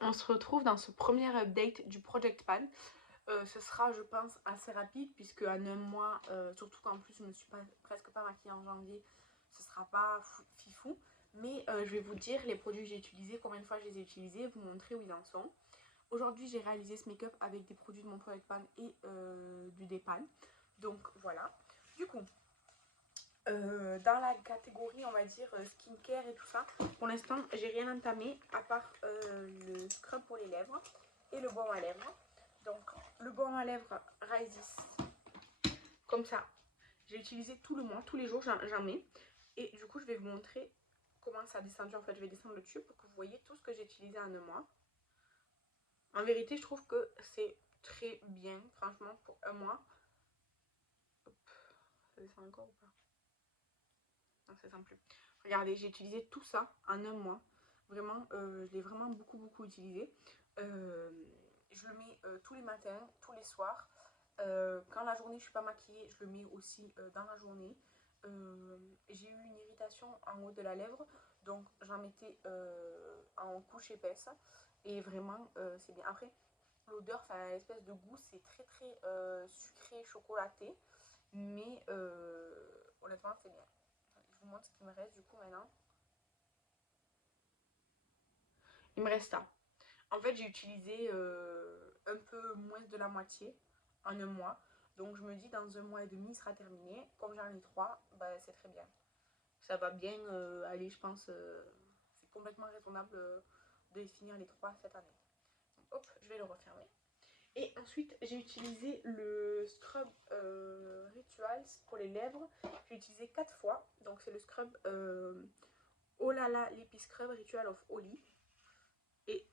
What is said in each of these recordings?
On se retrouve dans ce premier update du Project Pan. Ce sera, je pense, assez rapide puisque en un mois, surtout qu'en plus je ne me suis presque pas maquillée en janvier, ce sera pas fifou. Mais je vais vous dire les produits que j'ai utilisés, combien de fois je les ai utilisés, vous montrer où ils en sont. Aujourd'hui, j'ai réalisé ce make-up avec des produits de mon Project Pan et du Dépan. Donc voilà. Du coup, dans la catégorie, on va dire, skincare et tout ça, pour l'instant, j'ai rien entamé à part le scrub pour les lèvres et le baume à lèvres. Donc, le baume à lèvres Rises, comme ça, j'ai utilisé tout le mois, tous les jours, j'en mets. Et du coup, je vais vous montrer comment ça a descendu. En fait, je vais descendre le tube pour que vous voyez tout ce que j'ai utilisé en un mois. En vérité, je trouve que c'est très bien, franchement, pour un mois. Hop, ça descend encore ou pas? Non, ça descend plus. Regardez, j'ai utilisé tout ça en un mois. Vraiment, je l'ai vraiment beaucoup utilisé. Je le mets tous les matins, tous les soirs. Quand la journée je suis pas maquillée, je le mets aussi dans la journée. J'ai eu une irritation en haut de la lèvre, donc j'en mettais en couche épaisse. Et vraiment, c'est bien. Après, l'odeur, ça a une espèce de goût, c'est très sucré, chocolaté. Mais honnêtement, c'est bien. Je vous montre ce qu'il me reste du coup maintenant. Il me reste ça. En fait, j'ai utilisé un peu moins de la moitié en un mois. Donc je me dis dans un mois et demi, il sera terminé. Comme j'en ai trois, bah, c'est très bien. Ça va bien aller, je pense. C'est complètement raisonnable de finir les trois cette année. Donc, hop, je vais le refermer. Et ensuite, j'ai utilisé le scrub Rituals pour les lèvres. J'ai utilisé 4 fois. Donc c'est le scrub Olala Lippy Scrub Ritual of Oli. Et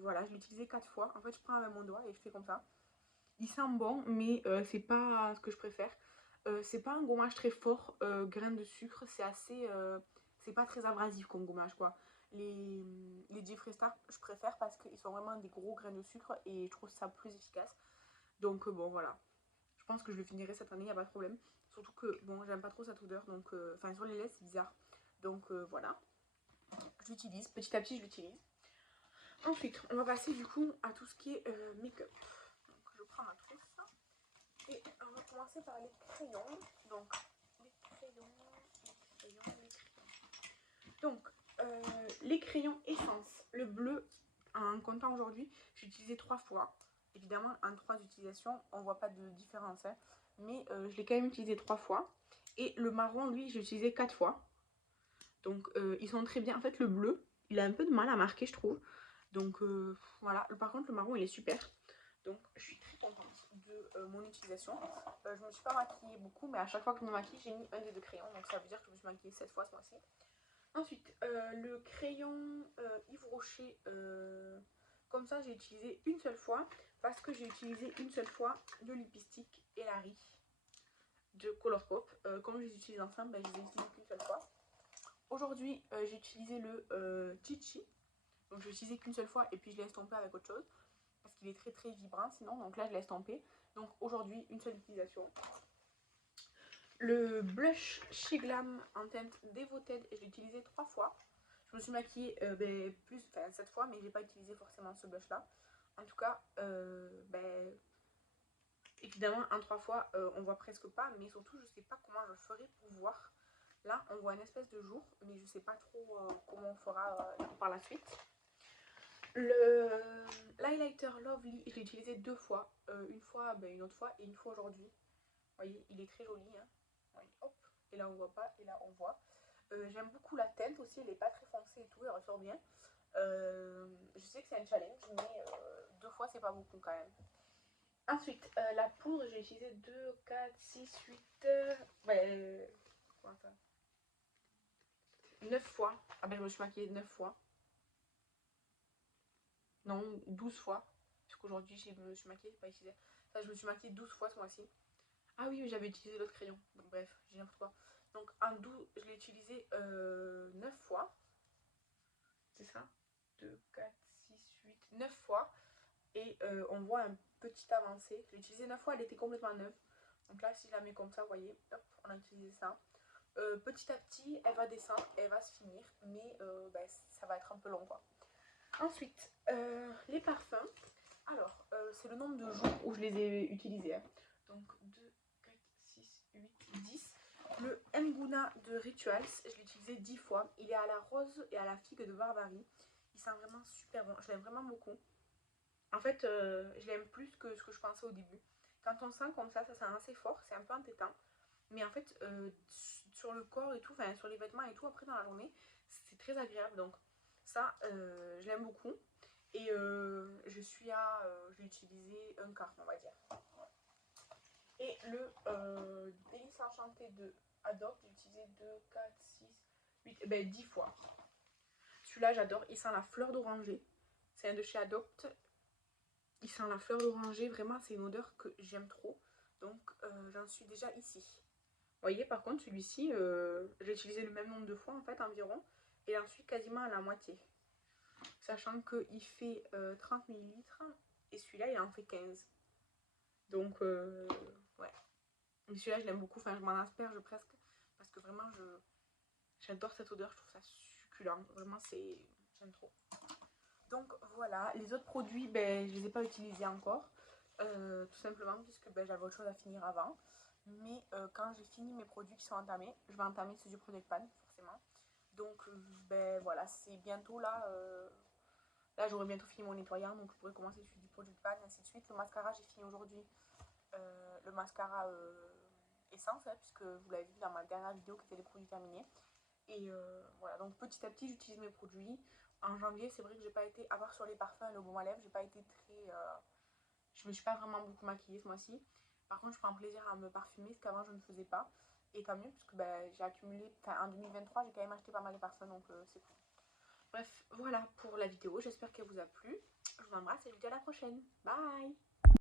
voilà, je l'ai utilisé 4 fois. En fait, je prends avec mon doigt et je fais comme ça. Il sent bon, mais c'est pas ce que je préfère. C'est pas un gommage très fort, grain de sucre. C'est assez. C'est pas très abrasif comme gommage, quoi. Les Jeffree Star, je préfère parce qu'ils sont vraiment des gros grains de sucre et je trouve ça plus efficace. Donc, bon, voilà. Je pense que je le finirai cette année, y a pas de problème. Surtout que, bon, j'aime pas trop cette odeur. Donc, enfin, sur les lèvres, c'est bizarre. Donc, voilà. Je l'utilise. Petit à petit, je l'utilise. Ensuite, on va passer du coup à tout ce qui est make-up. Donc, je prends ma trousse et on va commencer par les crayons. Donc, les crayons. Donc, les crayons essence. Le bleu, en comptant aujourd'hui, j'ai utilisé 3 fois. Évidemment, en 3 utilisations, on voit pas de différence. Hein, mais je l'ai quand même utilisé 3 fois. Et le marron, lui, j'ai utilisé 4 fois. Donc, ils sont très bien. En fait, le bleu, il a un peu de mal à marquer, je trouve. Donc voilà, par contre le marron il est super. Donc je suis très contente de mon utilisation. Je me suis pas maquillée beaucoup, mais à chaque fois que je me maquille, j'ai mis un des deux crayons. Donc ça veut dire que je me suis maquillée 7 fois ce mois-ci. Ensuite, le crayon Yves Rocher, comme ça j'ai utilisé une seule fois. Parce que j'ai utilisé une seule fois le lipstick et la riz de Colourpop. Comme je les utilise ensemble, ben, je les ai utilisés qu'une seule fois. Aujourd'hui, j'ai utilisé le Chichi. Donc je l'ai utilisé qu'une seule fois et puis je l'ai estompé avec autre chose. Parce qu'il est très vibrant sinon. Donc là je l'ai estompé. Donc aujourd'hui une seule utilisation. Le blush She Glam en teinte Devoted, je l'ai utilisé 3 fois. Je me suis maquillée plus, enfin 7 fois, mais j'ai pas utilisé forcément ce blush là. En tout cas, évidemment en 3 fois on voit presque pas, mais surtout je sais pas comment je ferai pour voir. Là on voit une espèce de jour, mais je sais pas trop comment on fera par la suite. L'highlighter Lovely, je l'ai utilisé 2 fois. Une fois, une autre fois et une fois aujourd'hui. Vous voyez, il est très joli. Hein. Oui, hop, et là on voit pas, et là on voit. J'aime beaucoup la teinte aussi, elle est pas très foncée et tout, elle ressort bien. Je sais que c'est un challenge, mais 2 fois c'est pas beaucoup quand même. Ensuite, la poudre, j'ai utilisé 2, 4, 6, 8, comment ça 9 fois. Ah ben je me suis maquillée 9 fois. Non, 12 fois. Parce qu'aujourd'hui, je me suis maquillée, pas utilisé. Enfin, je me suis maquillée 12 fois ce mois-ci. Ah oui, mais j'avais utilisé l'autre crayon. Donc, bref, j'ai n'importe quoi. Donc, en 12, je l'ai utilisé 9 fois. C'est ça 2, 4, 6, 8, 9 fois. Et on voit un petit avancé. Je l'ai utilisé 9 fois, elle était complètement neuve. Donc là, si je la mets comme ça, vous voyez, hop, on a utilisé ça. Petit à petit, elle va descendre, elle va se finir. Mais ça va être un peu long, quoi. Ensuite, les parfums. Alors, c'est le nombre de jours où je les ai utilisés. Hein. Donc, 2, 4, 6, 8, 10. Le Nguna de Rituals, je l'ai utilisé 10 fois. Il est à la rose et à la figue de Barbarie. Il sent vraiment super bon. Je l'aime vraiment beaucoup. En fait, je l'aime plus que ce que je pensais au début. Quand on sent comme ça sent assez fort. C'est un peu entêtant. Mais en fait, sur le corps et tout, enfin sur les vêtements et tout, après dans la journée, c'est très agréable. Donc ça, je l'aime beaucoup. Et je l'ai utilisé un quart, on va dire. Et le Délice Enchanté de Adopt, j'ai utilisé 2, 4, 6, 8, ben 10 fois. Celui-là, j'adore. Il sent la fleur d'oranger. C'est un de chez Adopt. Il sent la fleur d'oranger. Vraiment, c'est une odeur que j'aime trop. Donc, j'en suis déjà ici. Vous voyez, par contre, celui-ci, j'ai utilisé le même nombre de fois, en fait, environ. Et ensuite, quasiment à la moitié. Sachant qu'il fait 30 millilitres. Et celui-là, il en fait 15. Donc, ouais. Mais celui-là, je l'aime beaucoup. Enfin, je m'en asperge presque. Parce que vraiment, j'adore cette odeur. Je trouve ça succulent. Vraiment, j'aime trop. Donc, voilà. Les autres produits, ben, je ne les ai pas utilisés encore. Tout simplement, puisque ben, j'avais autre chose à finir avant. Mais quand j'ai fini mes produits qui sont entamés, je vais entamer ceux du Project Pan, forcément. Donc, ben voilà, c'est bientôt là. Là, j'aurai bientôt fini mon nettoyant, donc je pourrai commencer celui du Project Pan, ainsi de suite. Le mascara, j'ai fini aujourd'hui. Le mascara essence, hein, puisque vous l'avez vu dans ma dernière vidéo qui était les produits terminés. Et voilà, donc petit à petit, j'utilise mes produits. En janvier, c'est vrai que j'ai pas été, à part sur les parfums et le baume à lèvres, j'ai pas été très. Je me suis pas vraiment beaucoup maquillée ce mois-ci. Par contre, je prends plaisir à me parfumer, ce qu'avant je ne faisais pas. Et tant mieux, puisque bah, j'ai accumulé. Enfin, en 2023, j'ai quand même acheté pas mal de parfums, donc c'est cool. Bref, voilà pour la vidéo. J'espère qu'elle vous a plu. Je vous embrasse et je vous dis à la prochaine. Bye!